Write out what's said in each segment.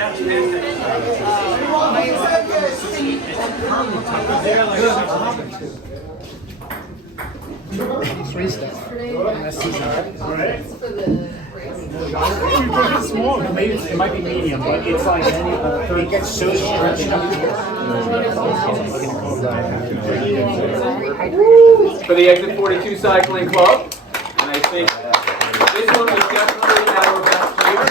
It's small. Maybe it might be medium, but it's like it gets so stretched out. For the Exit 42 Cycling Club, and I think this one was definitely our best year.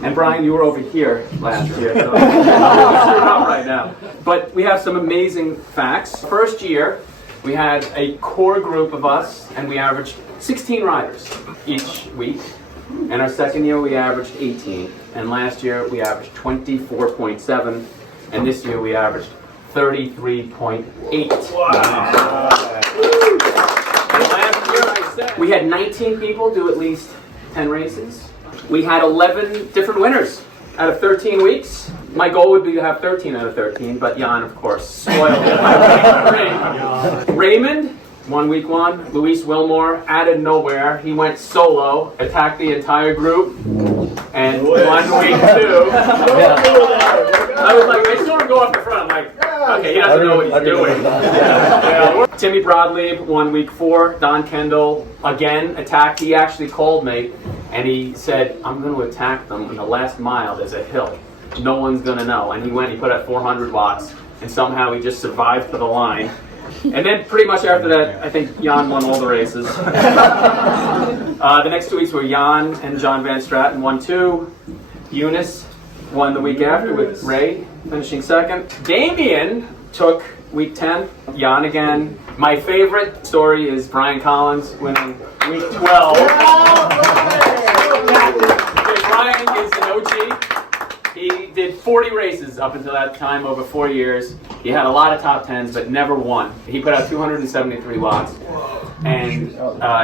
And Brian, you were over here last year, so you're up right now. But we have some amazing facts. First year, we had a core group of us, and we averaged 16 riders each week. And our second year, we averaged 18. And last year, we averaged 24.7. And this year, we averaged 33.8. Wow. And last year, we had 19 people do at least 10 races. We had 11 different winners out of 13 weeks. My goal would be to have 13 out of 13, but Jan, of course, spoiled it by week 3. Raymond won week 1. Luis Wilmore, out of nowhere, he went solo, attacked the entire group, and won week 2. I was like, I saw him go off the front. I'm like, okay, he doesn't know what he's doing. Timmy Broadleib won week 4. Don Kendall, again, attacked. He actually called me, and he said, I'm going to attack them in the last mile. There's a hill. No one's going to know. And he went, he put out 400 watts, and somehow he just survived for the line. And then pretty much after that, I think Jan won all the races. The next 2 weeks were Jan and John Van Straten won 2. Eunice won the week after with Ray finishing 2nd. Damien took week 10. Jan again. My favorite story is Brian Collins winning week 12. Brian is an OG. He did 40 races up until that time over 4 years. He had a lot of top 10s, but never won. He put out 273 watts, and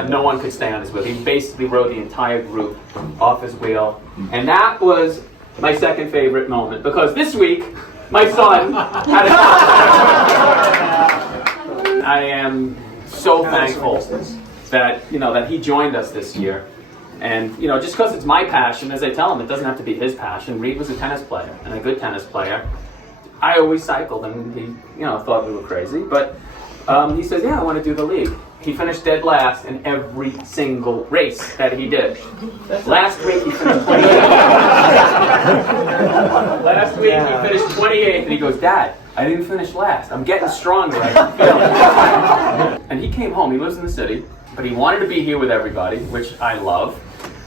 no one could stay on his wheel. He basically rode the entire group off his wheel. And that was my second favorite moment, because this week, my son had a top 10. I am so thankful that, that he joined us this year. And, just because it's my passion, as I tell him, it doesn't have to be his passion. Reed was a tennis player, and a good tennis player. I always cycled, and he, thought we were crazy. But he says, yeah, I want to do the league. He finished dead last in every single race that he did. Last week, he finished 28th. Last week, he finished 28th, and he goes, Dad, I didn't finish last. I'm getting stronger. I can feel it. And he came home. He lives in the city. But he wanted to be here with everybody, which I love,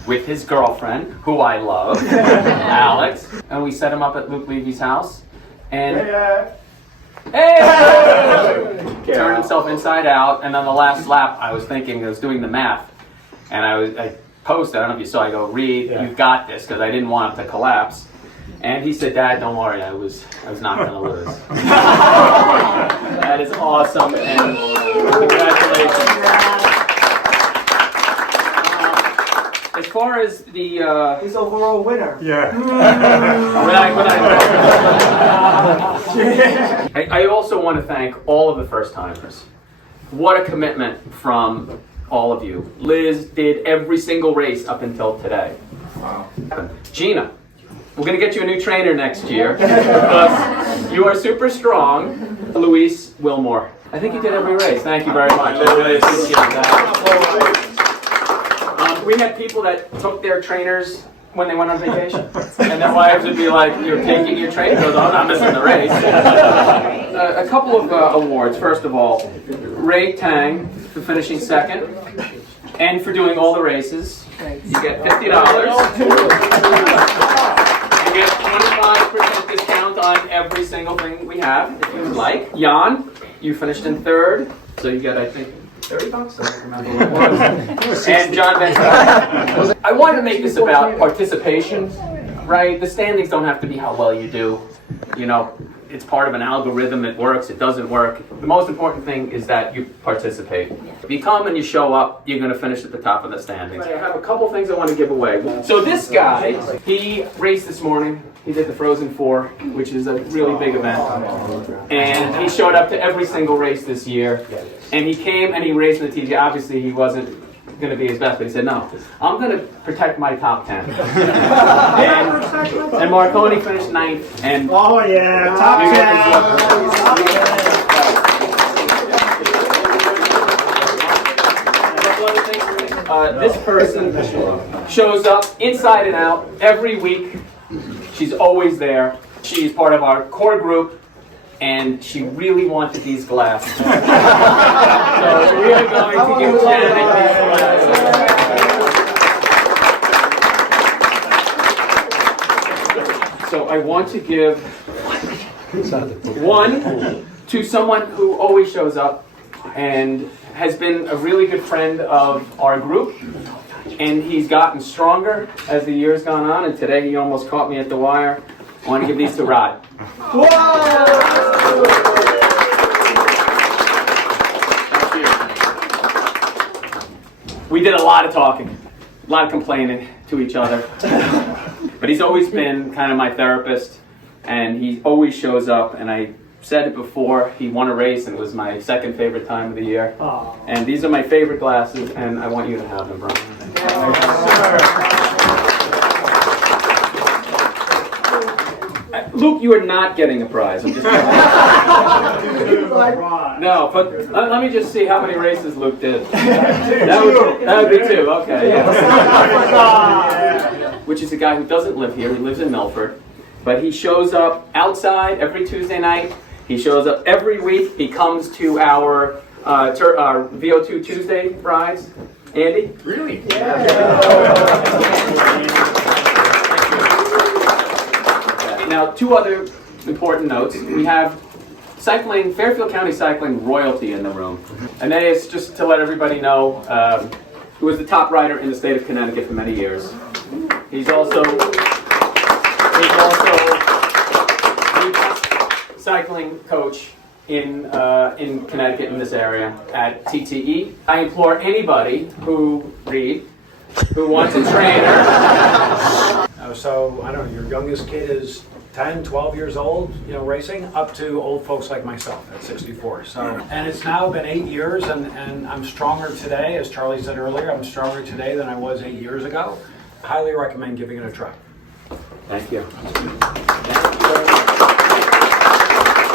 with his girlfriend, who I love, Alex. And we set him up at Luke Levy's house. And turned himself inside out. And on the last lap, I was doing the math. And I posted, I don't know if you saw, I go, Reed, you've got this, because I didn't want him to collapse. And he said, Dad, don't worry, I was not going to lose. That is awesome, and congratulations. As far as the... He's overall winner. Yeah. I also want to thank all of the first-timers. What a commitment from all of you. Liz did every single race up until today. Wow. Gina, we're going to get you a new trainer next year because you are super strong. Luis Wilmore. I think you did every race. Thank you very much. I really appreciate that. We had people that took their trainers when they went on vacation. And their wives would be like, you're taking your trainer? Goes, I'm not missing the race. A couple of awards. First of all, Ray Tang for finishing 2nd and for doing all the races. You get $50. You get 25% discount on every single thing we have, if you would like. Jan, you finished in 3rd, so you get, I think, $30? I don't remember what it was. And John Van Straten. I wanted to make this about participation, right? The standings don't have to be how well you do. It's part of an algorithm. It works, it doesn't work. The most important thing is that you participate. If you come and you show up, you're going to finish at the top of the standings. I have a couple things I want to give away. So this guy, he raced this morning. He did the Frozen 4, which is a really big event. And he showed up to every single race this year. And he came and he raced in the TJ. Obviously, he wasn't going to be his best, but he said, no, I'm going to protect my top 10. and Marconi finished 9th. And Oh yeah, top 10. This person shows up inside and out every week. She's always there. She's part of our core group, and she really wanted these glasses. So we are going to give Janet these glasses. So I want to give one to someone who always shows up and has been a really good friend of our group, and he's gotten stronger as the year's gone on, and today he almost caught me at the wire. I want to give these to Rod. We did a lot of talking, a lot of complaining to each other, but he's always been kind of my therapist, and he always shows up, and I said it before, he won a race and it was my second favorite time of the year. Aww. And these are my favorite glasses, and I want you to have them, Brian. Luke, you are not getting a prize. I'm just No, but let me just see how many races Luke did. That would be 2, okay. Yeah. Which is a guy who doesn't live here, he lives in Milford. But he shows up outside every Tuesday night. He shows up every week. He comes to our VO2 Tuesday rides. Andy? Really? Yeah. Now, 2 other important notes. We have cycling, Fairfield County Cycling royalty in the room. Aeneas, just to let everybody know, who was the top rider in the state of Connecticut for many years. He's also the cycling coach in Connecticut in this area at TTE. I implore anybody who wants a trainer. So, I don't know, your youngest kid is 10, 12 years old, racing, up to old folks like myself at 64. So, and it's now been 8 years, and I'm stronger today, as Charlie said earlier, I'm stronger today than I was 8 years ago. Highly recommend giving it a try. Thank you.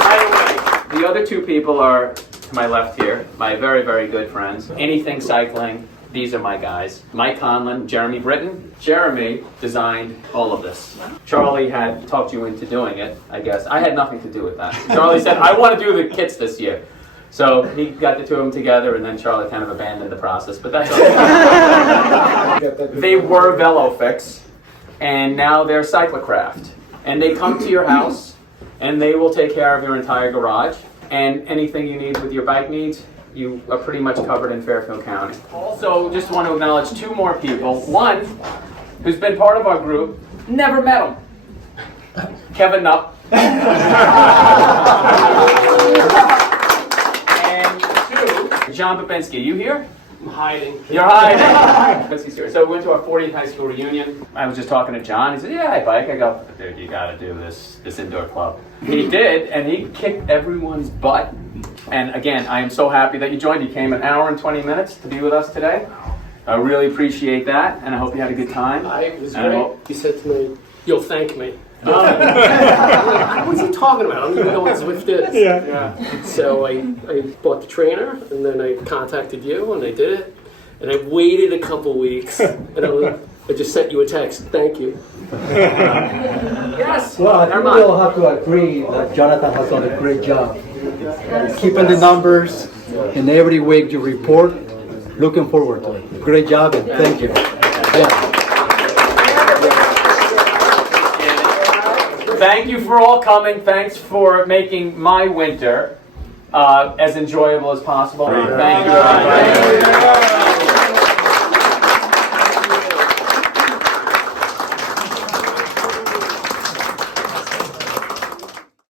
By the way, the other 2 people are to my left here, my very, very good friends. Anything cycling, these are my guys. Mike Conlon, Jeremy Britton. Jeremy designed all of this. Charlie had talked you into doing it, I guess. I had nothing to do with that. Charlie said, I want to do the kits this year. So he got the 2 of them together, and then Charlie kind of abandoned the process, but that's okay. They were VeloFix, and now they're Cyclocraft. And they come to your house, and they will take care of your entire garage, and anything you need with your bike needs, you are pretty much covered in Fairfield County. Also, just want to acknowledge 2 more people. One, who's been part of our group, never met him. Kevin Nupp. And 2, John Babinski. You here? I'm hiding. You're hiding. So we went to our 40th high school reunion. I was just talking to John. He said, yeah, I bike. I go, dude, you got to do this indoor club. He did, and he kicked everyone's butt. And again, I am so happy that you joined. You came an hour and 20 minutes to be with us today. I really appreciate that, and I hope you had a good time. It was great. He said to me, you'll thank me. What's he talking about? I don't even know what Zwift is. Yeah. So I bought the trainer, and then I contacted you, and I did it. And I waited a couple weeks, and I just sent you a text. Thank you. Yes. Well, I think we'll have to agree that Jonathan has done a great job. Keeping the numbers, and every week you report. Looking forward to it. Great job, and thank you. Yeah. Thank you for all coming. Thanks for making my winter as enjoyable as possible. Thank you.